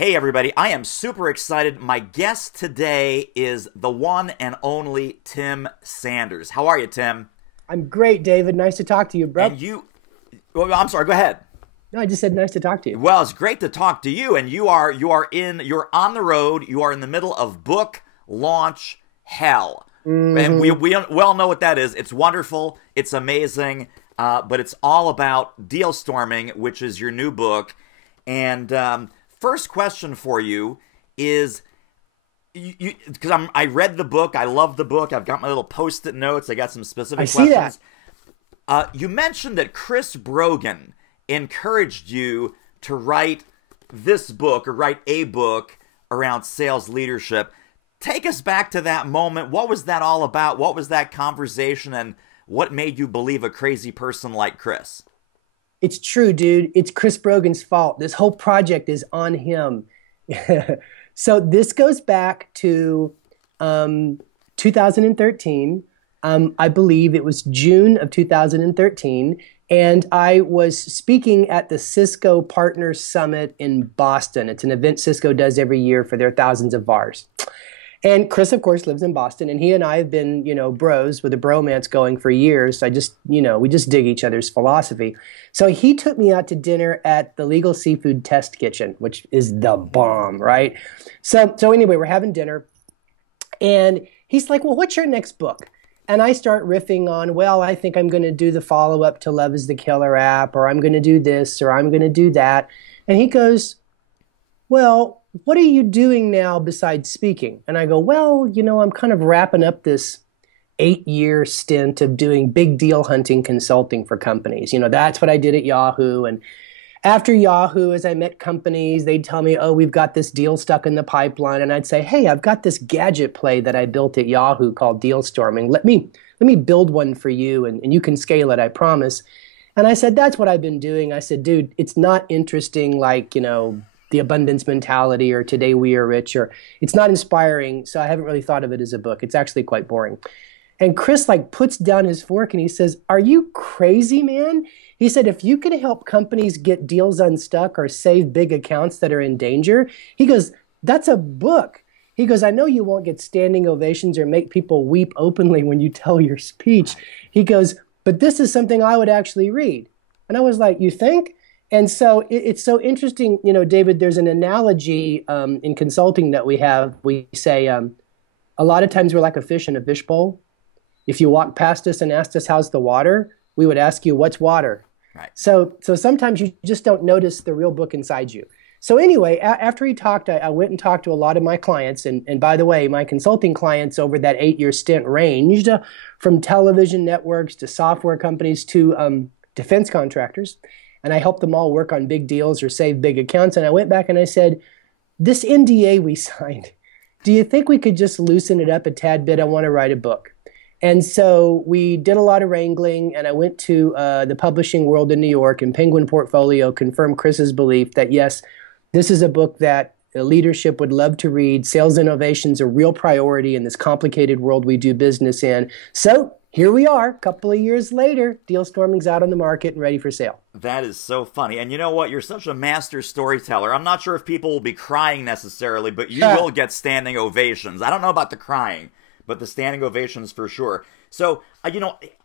Hey everybody, I am super excited. My guest today is the one and only Tim Sanders. How are you, Tim? I'm great, David. Nice to talk to you, bro. And well, I'm sorry, go ahead. No, I just said nice to talk to you. Well, it's great to talk to you, and you're on the road. You are in the middle of book launch hell. And we all know what that is. It's wonderful. It's amazing. But it's all about Dealstorming, which is your new book. And first question for you is, because I read the book. I love the book. I've got my little Post-it notes. I got some specific questions. I see that. You mentioned that Chris Brogan encouraged you to write this book or write a book around sales leadership. Take us back to that moment. What was that all about? What was that conversation, and what made you believe a crazy person like Chris? It's true, dude. It's Chris Brogan's fault. This whole project is on him. So this goes back to 2013. I believe it was June of 2013. And I was speaking at the Cisco Partners Summit in Boston. It's an event Cisco does every year for their thousands of VARs. And Chris, of course, lives in Boston, and he and I have been, bros with a bromance going for years. We just dig each other's philosophy. So he took me out to dinner at the Legal Seafood Test Kitchen, which is the bomb, right? So anyway, we're having dinner, and he's like, well, what's your next book? And I start riffing on, well, I think I'm going to do the follow-up to Love is the Killer app, or I'm going to do this, or I'm going to do that. And he goes, well, what are you doing now besides speaking? And I go, well, I'm kind of wrapping up this 8-year stint of doing big deal hunting consulting for companies. That's what I did at Yahoo. And after Yahoo, as I met companies, they'd tell me, oh, we've got this deal stuck in the pipeline. And I'd say, hey, I've got this gadget play that I built at Yahoo called Dealstorming. Let me build one for you, and you can scale it, I promise. And I said, that's what I've been doing. I said, dude, it's not interesting like, The Abundance Mentality or Today We Are Rich, or it's not inspiring, so I haven't really thought of it as a book. It's actually quite boring. And Chris puts down his fork and he says, are you crazy, man? He said, if you can help companies get deals unstuck or save big accounts that are in danger, he goes, that's a book. He goes, I know you won't get standing ovations or make people weep openly when you tell your speech. He goes, but this is something I would actually read. And I was like, you think? And so it's so interesting, David, there's an analogy in consulting that we have. We say a lot of times we're like a fish in a fishbowl. If you walk past us and asked us, how's the water? We would ask you, what's water? Right. So sometimes you just don't notice the real book inside you. So anyway, after he talked, I went and talked to a lot of my clients. And by the way, my consulting clients over that 8-year stint ranged from television networks to software companies to defense contractors. And I helped them all work on big deals or save big accounts. And I went back and I said, this NDA we signed, do you think we could just loosen it up a tad bit? I want to write a book. And so we did a lot of wrangling, and I went to the publishing world in New York, and Penguin Portfolio confirmed Chris's belief that, yes, this is a book that leadership would love to read. Sales innovation is a real priority in this complicated world we do business in. So here we are, a couple of years later, Dealstorming's out on the market and ready for sale. That is so funny. And you know what? You're such a master storyteller. I'm not sure if people will be crying necessarily, but you will get standing ovations. I don't know about the crying, but the standing ovations for sure. So,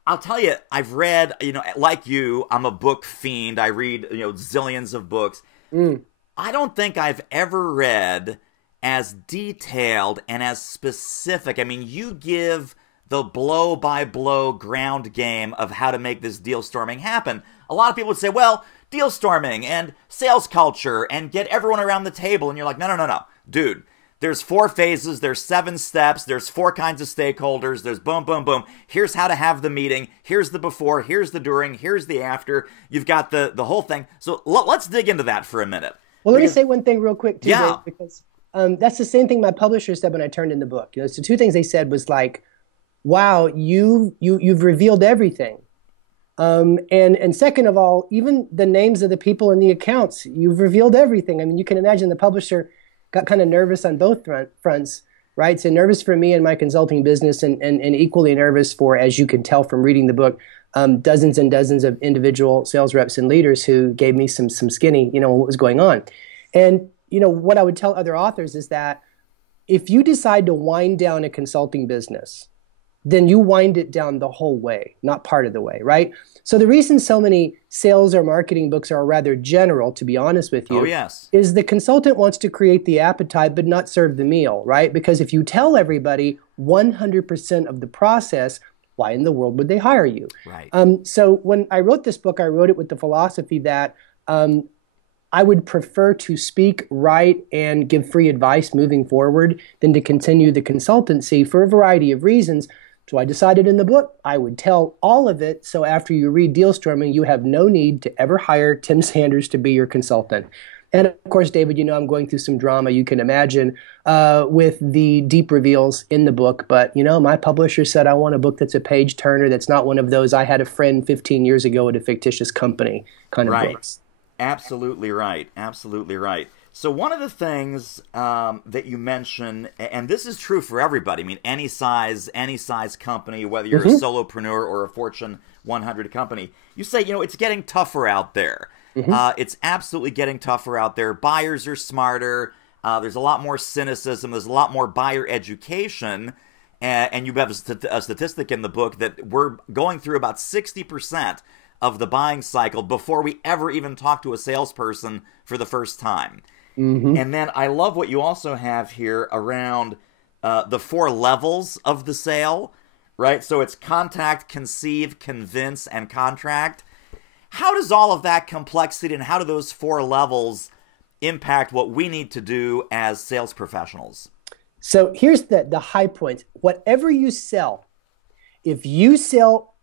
I'll tell you, I've read, like you, I'm a book fiend. I read, zillions of books. I don't think I've ever read as detailed and as specific. I mean, you give the blow-by-blow ground game of how to make this deal storming happen. A lot of people would say, well, deal storming and sales culture and get everyone around the table. And you're like, no. Dude, there's 4 phases, there's 7 steps, there's 4 kinds of stakeholders, there's boom, boom, boom. Here's how to have the meeting, here's the before, here's the during, here's the after. You've got the whole thing. So let's dig into that for a minute. Well, let me say one thing real quick, too, yeah. Dave, because that's the same thing my publisher said when I turned in the book. So 2 things they said was like, wow, you've revealed everything. And second of all, even the names of the people in the accounts, you've revealed everything. I mean, you can imagine the publisher got kind of nervous on both fronts, right? So nervous for me and my consulting business, and equally nervous for, as you can tell from reading the book, dozens and dozens of individual sales reps and leaders who gave me some skinny, what was going on. And what I would tell other authors is that if you decide to wind down a consulting business, then you wind it down the whole way, not part of the way, right? So the reason so many sales or marketing books are rather general, to be honest with you, Oh, yes. is the consultant wants to create the appetite but not serve the meal, right? Because if you tell everybody 100% of the process, why in the world would they hire you? Right. So when I wrote this book, I wrote it with the philosophy that I would prefer to speak, write, and give free advice moving forward than to continue the consultancy for a variety of reasons. So I decided in the book I would tell all of it, so after you read Dealstorming, you have no need to ever hire Tim Sanders to be your consultant. And of course, David, I'm going through some drama, you can imagine, with the deep reveals in the book. But, my publisher said I want a book that's a page turner, that's not one of those I had a friend 15 years ago at a fictitious company kind of books. Absolutely right. Absolutely right. So one of the things that you mention, and this is true for everybody, I mean, any size company, whether you're a solopreneur or a Fortune 100 company, you say, it's getting tougher out there. It's absolutely getting tougher out there. Buyers are smarter. There's a lot more cynicism. There's a lot more buyer education. And you have a statistic in the book that we're going through about 60% of the buying cycle before we ever even talk to a salesperson for the first time. And then I love what you also have here around the 4 levels of the sale, right? So it's contact, conceive, convince, and contract. How does all of that complexity and how do those 4 levels impact what we need to do as sales professionals? So here's the high point. Whatever you sell, if you sell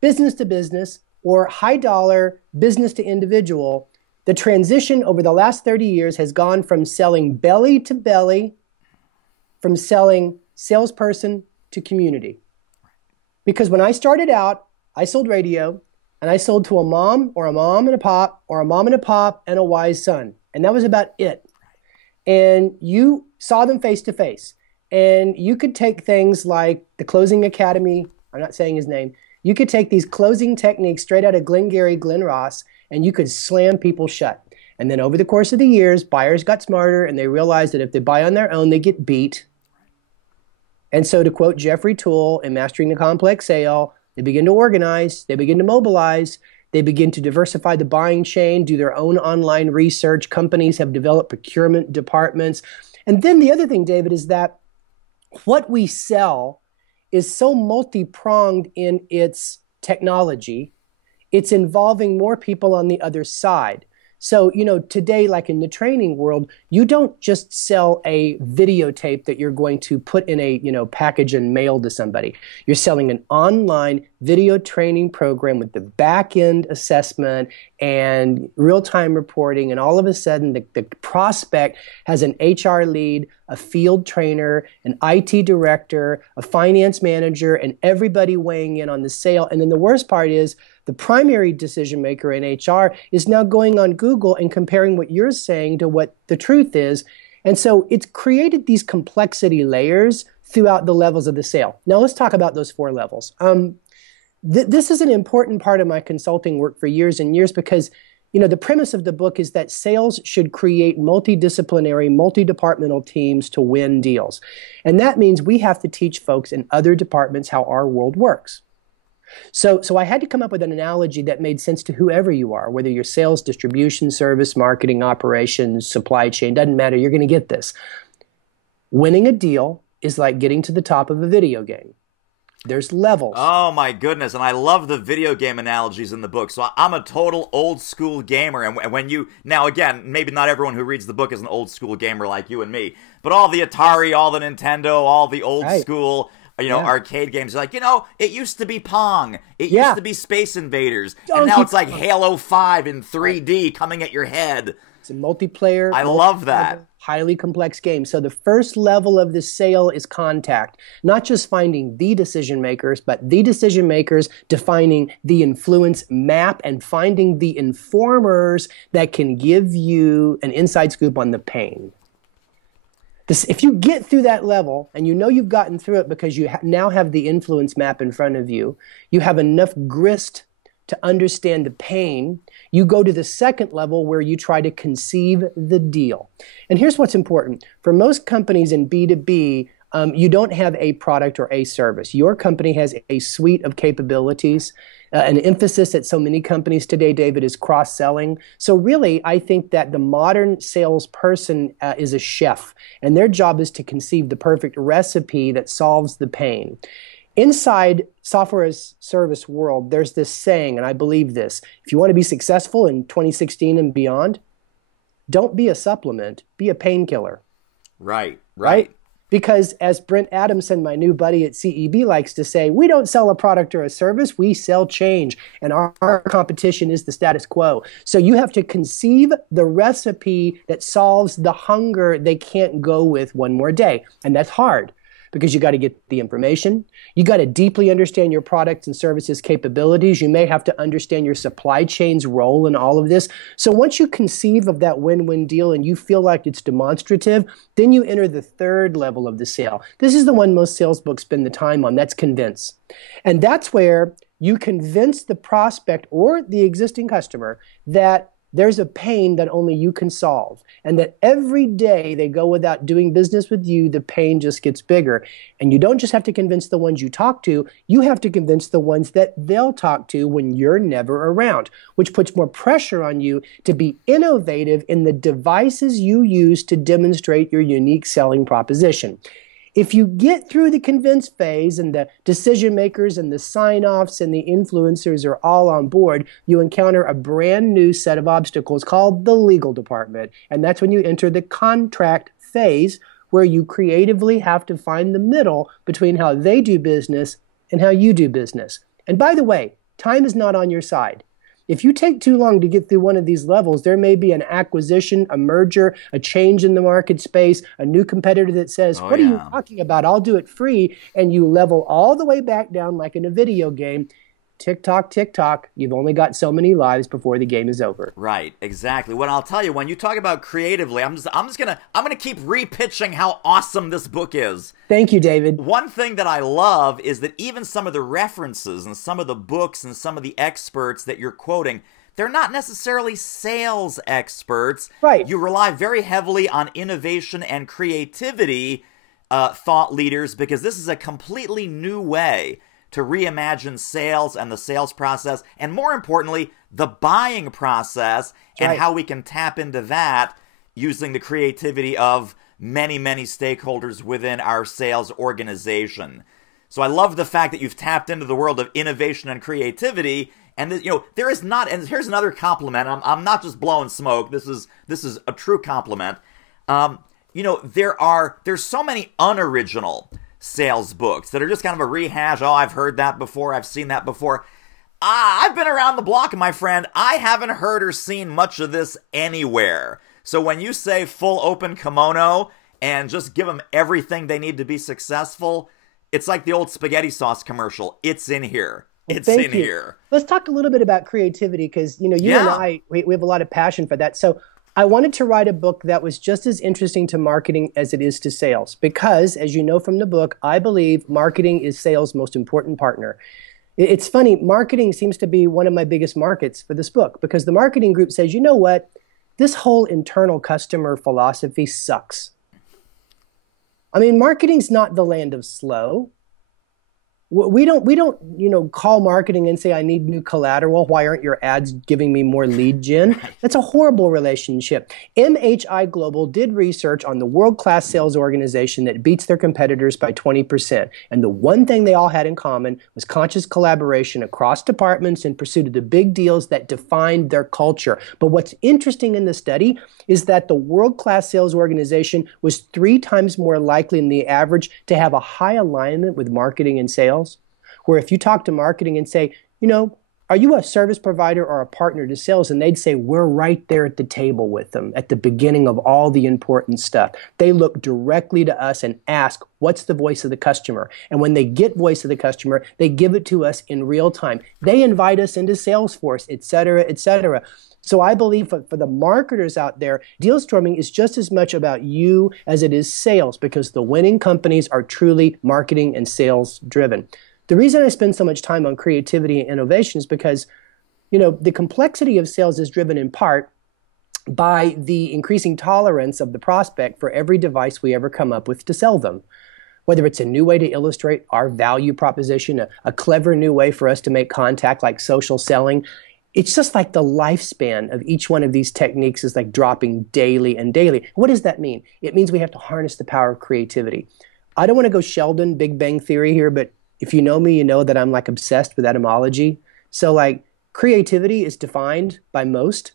business to business or high dollar business to individual, the transition over the last 30 years has gone from selling belly to belly, from selling salesperson to community. Because when I started out, I sold radio, and I sold to a mom or a mom and a pop or a mom and a pop and a wise son. And that was about it. And you saw them face to face. And you could take things like the Closing Academy, I'm not saying his name, you could take these closing techniques straight out of Glengarry Glen Ross, and you could slam people shut. And then over the course of the years, buyers got smarter, and they realized that if they buy on their own, they get beat. And so to quote Jeffrey Toole in Mastering the Complex Sale, they begin to organize, they begin to mobilize, they begin to diversify the buying chain, do their own online research. Companies have developed procurement departments. And then the other thing, David, is that what we sell is so multi-pronged in its technology, it's involving more people on the other side. So, today, like in the training world, you don't just sell a videotape that you're going to put in a, package and mail to somebody. You're selling an online video training program with the back-end assessment and real-time reporting, and all of a sudden the prospect has an HR lead, a field trainer, an IT director, a finance manager, and everybody weighing in on the sale. And then the worst part is the primary decision maker in HR is now going on Google and comparing what you're saying to what the truth is. And so it's created these complexity layers throughout the levels of the sale. Now let's talk about those 4 levels. This is an important part of my consulting work for years and years because, the premise of the book is that sales should create multidisciplinary, multi-departmental teams to win deals. And that means we have to teach folks in other departments how our world works. So I had to come up with an analogy that made sense to whoever you are, whether you're sales, distribution, service, marketing, operations, supply chain, doesn't matter, you're going to get this. Winning a deal is like getting to the top of a video game. There's levels. Oh my goodness, and I love the video game analogies in the book. So I'm a total old school gamer, and when you, now again, maybe not everyone who reads the book is an old school gamer like you and me, but all the Atari, all the Nintendo, all the old school, arcade games, like, it used to be Pong, it used to be Space Invaders, and now it's like Halo 5 in 3D coming at your head. It's a multiplayer. I love that. Highly complex game. So the first level of the sale is contact, not just finding the decision makers, but the decision makers, defining the influence map, and finding the informers that can give you an inside scoop on the pain. If you get through that level, and you've gotten through it because you now have the influence map in front of you, you have enough grist to understand the pain, you go to the second level where you try to conceive the deal. And here's what's important. For most companies in B2B, you don't have a product or a service. Your company has a suite of capabilities. An emphasis at so many companies today, David, is cross-selling. So really, I think that the modern salesperson is a chef, and their job is to conceive the perfect recipe that solves the pain. Inside software as service world, there's this saying, and I believe this: if you want to be successful in 2016 and beyond, don't be a supplement, be a painkiller. Right. Because as Brent Adamson, my new buddy at CEB, likes to say, we don't sell a product or a service, we sell change. And our competition is the status quo. So you have to conceive the recipe that solves the hunger they can't go with one more day. And that's hard, because you got to get the information. You got to deeply understand your products and services capabilities. You may have to understand your supply chain's role in all of this. So once you conceive of that win-win deal and you feel like it's demonstrative, then you enter the third level of the sale. This is the one most sales books spend the time on. That's convince. And that's where you convince the prospect or the existing customer that there's a pain that only you can solve, and that every day they go without doing business with you, the pain just gets bigger. And you don't just have to convince the ones you talk to, you have to convince the ones that they'll talk to when you're never around, which puts more pressure on you to be innovative in the devices you use to demonstrate your unique selling proposition. If you get through the convince phase and the decision makers and the sign-offs and the influencers are all on board, you encounter a brand new set of obstacles called the legal department. And that's when you enter the contract phase, where you creatively have to find the middle between how they do business and how you do business. And by the way, time is not on your side. If you take too long to get through one of these levels, there may be an acquisition, a merger, a change in the market space, a new competitor that says, what are you talking about? I'll do it free. And you level all the way back down like in a video game. Tick tock, tick tock. You've only got so many lives before the game is over. Right, exactly. Well, I'll tell you, when you talk about creatively, I'm gonna keep repitching how awesome this book is. Thank you, David. One thing that I love is that even some of the references and some of the books and some of the experts that you're quoting, they're not necessarily sales experts. Right. You rely very heavily on innovation and creativity thought leaders, because this is a completely new way to reimagine sales and the sales process, and more importantly, the buying process, and how we can tap into that using the creativity of many, many stakeholders within our sales organization. So I love the fact that you've tapped into the world of innovation and creativity, and there is not, and here's another compliment. I'm not just blowing smoke. This is a true compliment. There's so many unoriginal sales books that are just kind of a rehash. Oh, I've heard that before. I've seen that before. I've been around the block, my friend. I haven't heard or seen much of this anywhere. So when you say full open kimono and just give them everything they need to be successful, it's like the old spaghetti sauce commercial. It's in here. It's in here. Let's talk a little bit about creativity, because you and I, we have a lot of passion for that. So I wanted to write a book that was just as interesting to marketing as it is to sales, because, as you know from the book, I believe marketing is sales' most important partner. It's funny, marketing seems to be one of my biggest markets for this book, because the marketing group says, you know what, this whole internal customer philosophy sucks. I mean, marketing's not the land of slow. We don't call marketing and say, I need new collateral. Why aren't your ads giving me more lead gen? That's a horrible relationship. MHI Global did research on the world-class sales organization that beats their competitors by 20%. And the one thing they all had in common was conscious collaboration across departments in pursuit of the big deals that defined their culture. But what's interesting in the study is that the world-class sales organization was 3 times more likely than the average to have a high alignment with marketing and sales. Where if you talk to marketing and say, are you a service provider or a partner to sales? And they'd say, we're right there at the table with them at the beginning of all the important stuff. They look directly to us and ask, what's the voice of the customer? And when they get voice of the customer, they give it to us in real time. They invite us into Salesforce, et cetera, et cetera. So I believe for the marketers out there, Dealstorming is just as much about you as it is sales, because the winning companies are truly marketing and sales driven. The reason I spend so much time on creativity and innovation is because the complexity of sales is driven in part by the increasing tolerance of the prospect for every device we ever come up with to sell them. Whether it's a new way to illustrate our value proposition, a clever new way for us to make contact like social selling, it's just like the lifespan of each one of these techniques is like dropping daily and daily. What does that mean? It means we have to harness the power of creativity. I don't want to go Sheldon, Big Bang Theory here, but if you know me, you know that I'm like obsessed with etymology. So like creativity is defined by most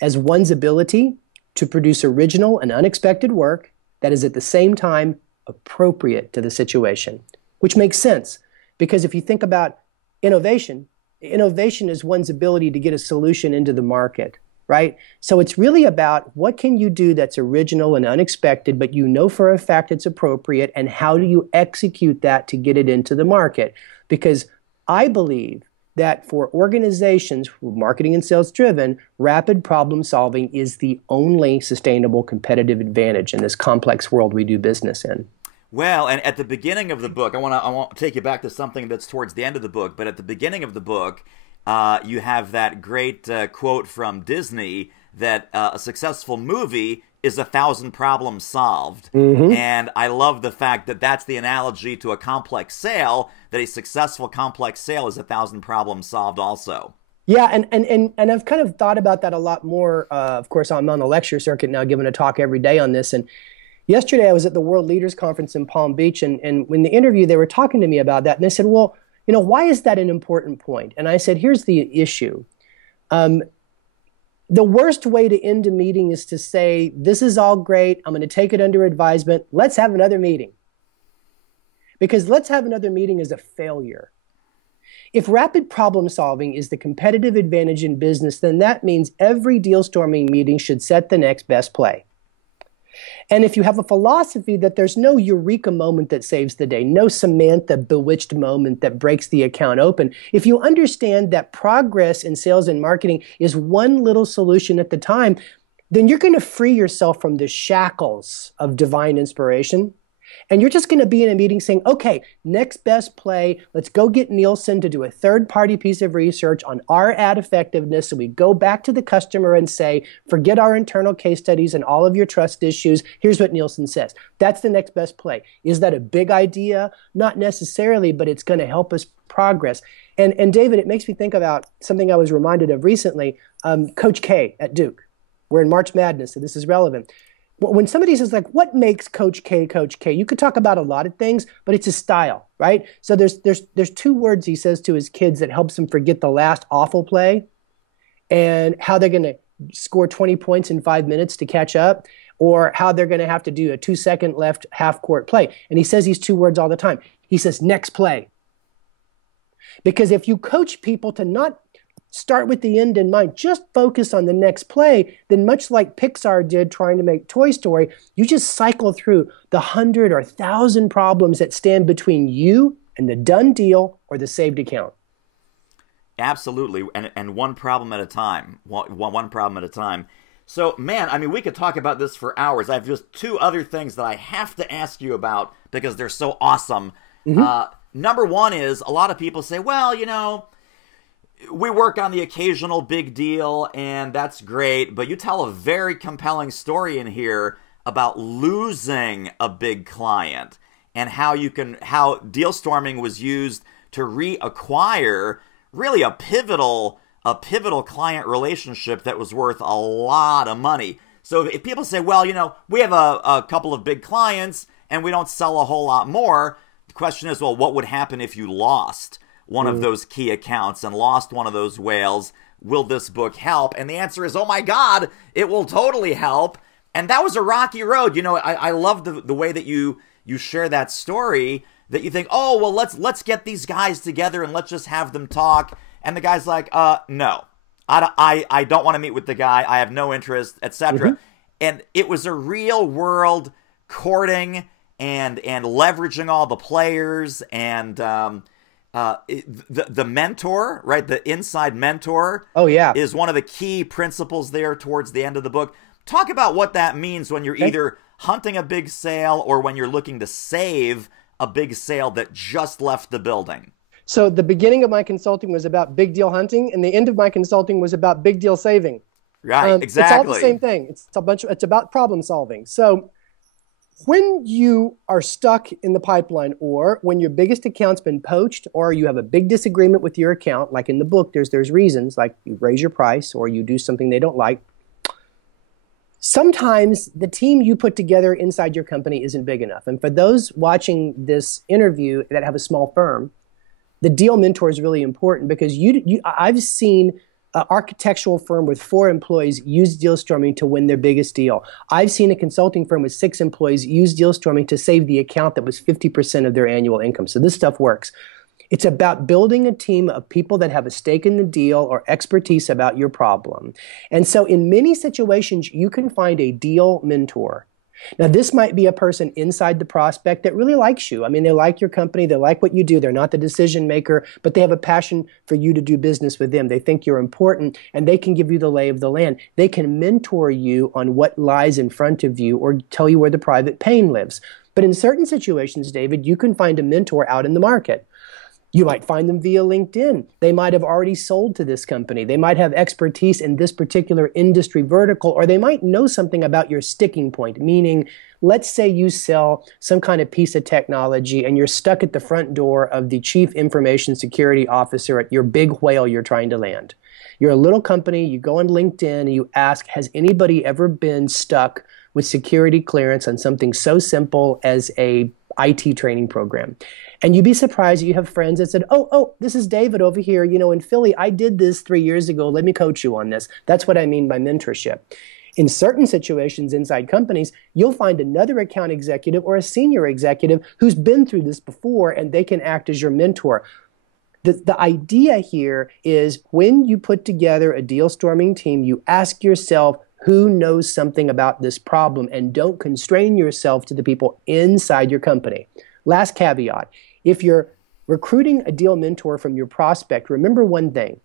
as one's ability to produce original and unexpected work that is at the same time appropriate to the situation, which makes sense because if you think about innovation, innovation is one's ability to get a solution into the market, right? So it's really about what can you do that's original and unexpected, but you know for a fact it's appropriate, and how do you execute that to get it into the market? Because I believe that for organizations who are marketing and sales driven, rapid problem solving is the only sustainable competitive advantage in this complex world we do business in. Well, and at the beginning of the book, I want to take you back to something that's towards the end of the book, but at the beginning of the book, you have that great quote from Disney that a successful movie is 1,000 problems solved. Mm-hmm. And I love the fact that that's the analogy to a complex sale, that a successful complex sale is 1,000 problems solved also. Yeah, and I've kind of thought about that a lot more. Of course, I'm on the lecture circuit now, giving a talk every day on this. And yesterday I was at the World Leaders Conference in Palm Beach, and in the interview they were talking to me about that, and they said, well, why is that an important point? And I said, here's the issue. The worst way to end a meeting is to say, this is all great, I'm going to take it under advisement, let's have another meeting. Because let's have another meeting is a failure. If rapid problem solving is the competitive advantage in business, then that means every deal storming meeting should set the next best play. And if you have a philosophy that there's no eureka moment that saves the day, no Samantha bewitched moment that breaks the account open, if you understand that progress in sales and marketing is one little solution at the time, then you're going to free yourself from the shackles of divine inspiration. And you're just going to be in a meeting saying, okay, next best play, let's go get Nielsen to do a third-party piece of research on our ad effectiveness. So we go back to the customer and say, forget our internal case studies and all of your trust issues. Here's what Nielsen says. That's the next best play. Is that a big idea? Not necessarily, but it's going to help us progress. And David, it makes me think about something I was reminded of recently. Coach K at Duke. We're in March Madness, so this is relevant. When somebody says, like, what makes Coach K, Coach K? You could talk about a lot of things, but it's his style, right? So there's two words he says to his kids that helps them forget the last awful play and how they're going to score 20 points in 5 minutes to catch up, or how they're going to have to do a 2-second left half-court play. And he says these two words all the time. He says, next play. Because if you coach people to not start with the end in mind, just focus on the next play, then much like Pixar did trying to make Toy Story, you just cycle through the 100 or 1,000 problems that stand between you and the done deal or the saved account. Absolutely, and one problem at a time. One problem at a time. So, man, I mean, we could talk about this for hours. I have just two other things that I have to ask you about because they're so awesome. Mm-hmm. Number one is, a lot of people say, well, we work on the occasional big deal, and that's great, but you tell a very compelling story in here about losing a big client and how deal storming was used to reacquire really a pivotal client relationship that was worth a lot of money. So if people say, well, we have a couple of big clients and we don't sell a whole lot more, the question is, well, what would happen if you lost one of those key accounts and lost one of those whales? Will this book help? And the answer is, oh my God, it will totally help. And that was a rocky road. I love the way that you share that story, that you think, oh, well, let's get these guys together and let's just have them talk. And the guy's like, no, I don't want to meet with the guy. I have no interest, etc. Mm-hmm. And it was a real world courting and leveraging all the players and, the mentor, right? The inside mentor. Oh, yeah. Is one of the key principles there towards the end of the book. Talk about what that means when you're either hunting a big sale or when you're looking to save a big sale that just left the building. So the beginning of my consulting was about big deal hunting, and the end of my consulting was about big deal saving. Right, It's all the same exactly. thing. It's about problem solving. So when you are stuck in the pipeline, or when your biggest account's been poached, or you have a big disagreement with your account, like in the book, there's reasons, like you raise your price or you do something they don't like. Sometimes the team you put together inside your company isn't big enough. And for those watching this interview that have a small firm, the deal mentor is really important, because I've seen an architectural firm with 4 employees use Dealstorming to win their biggest deal. I've seen a consulting firm with 6 employees use Dealstorming to save the account that was 50% of their annual income. So this stuff works. It's about building a team of people that have a stake in the deal or expertise about your problem. And so in many situations, you can find a deal mentor. Now, this might be a person inside the prospect that really likes you. I mean, they like your company. They like what you do. They're not the decision maker, but they have a passion for you to do business with them. They think you're important, and they can give you the lay of the land. They can mentor you on what lies in front of you or tell you where the private pain lives. But in certain situations, David, you can find a mentor out in the market. You might find them via LinkedIn. They might have already sold to this company. They might have expertise in this particular industry vertical, or they might know something about your sticking point, meaning, let's say you sell some kind of piece of technology and you're stuck at the front door of the chief information security officer at your big whale you're trying to land. You're a little company, you go on LinkedIn and you ask, has anybody ever been stuck with security clearance on something so simple as a IT training program? And you'd be surprised that you have friends that said, oh, this is David over here. You know, in Philly, I did this 3 years ago. Let me coach you on this. That's what I mean by mentorship. In certain situations inside companies, you'll find another account executive or a senior executive who's been through this before, and they can act as your mentor. The idea here is, when you put together a deal storming team, you ask yourself, who knows something about this problem, and don't constrain yourself to the people inside your company. Last caveat, if you're recruiting a deal mentor from your prospect, remember one thing: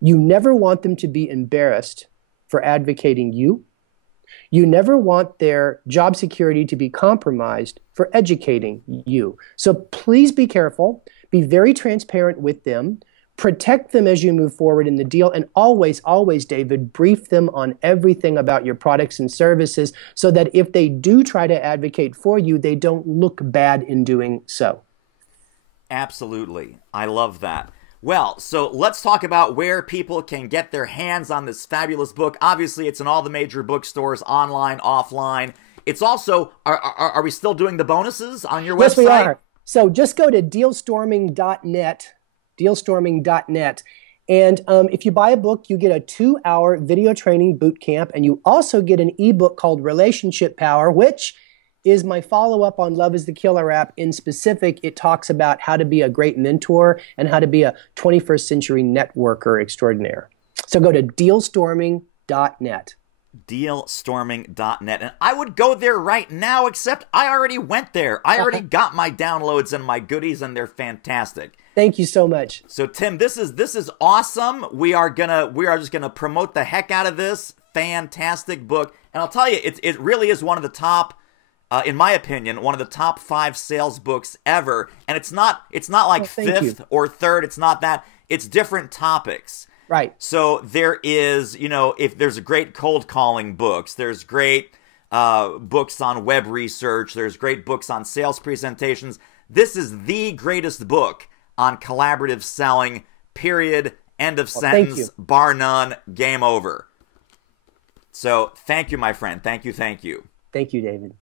you never want them to be embarrassed for advocating you. You never want their job security to be compromised for educating you. So please be careful, be very transparent with them, protect them as you move forward in the deal, and always, always, David, brief them on everything about your products and services, so that if they do try to advocate for you, they don't look bad in doing so. Absolutely. I love that. Well, so let's talk about where people can get their hands on this fabulous book. Obviously, it's in all the major bookstores, online, offline. It's also, are we still doing the bonuses on your website? Yes, we are. So just go to dealstorming.net, dealstorming.net. And if you buy a book, you get a 2-hour video training boot camp, and you also get an ebook called Relationship Power, which is my follow-up on Love is the Killer app. In specific, it talks about how to be a great mentor and how to be a 21st century networker extraordinaire. So go to dealstorming.net. Dealstorming.net. And I would go there right now, except I already went there. I already got my downloads and my goodies, and they're fantastic. Thank you so much. So Tim, this is awesome. We are just gonna promote the heck out of this fantastic book. And I'll tell you, it really is one of the top, in my opinion, one of the top 5 sales books ever. And it's not like fifth or third. It's not that. It's different topics. Right. So there is, if there's a great cold calling books, there's great books on web research, there's great books on sales presentations. This is the greatest book on collaborative selling, period, end of sentence, bar none, game over. So thank you, my friend. Thank you. Thank you, David.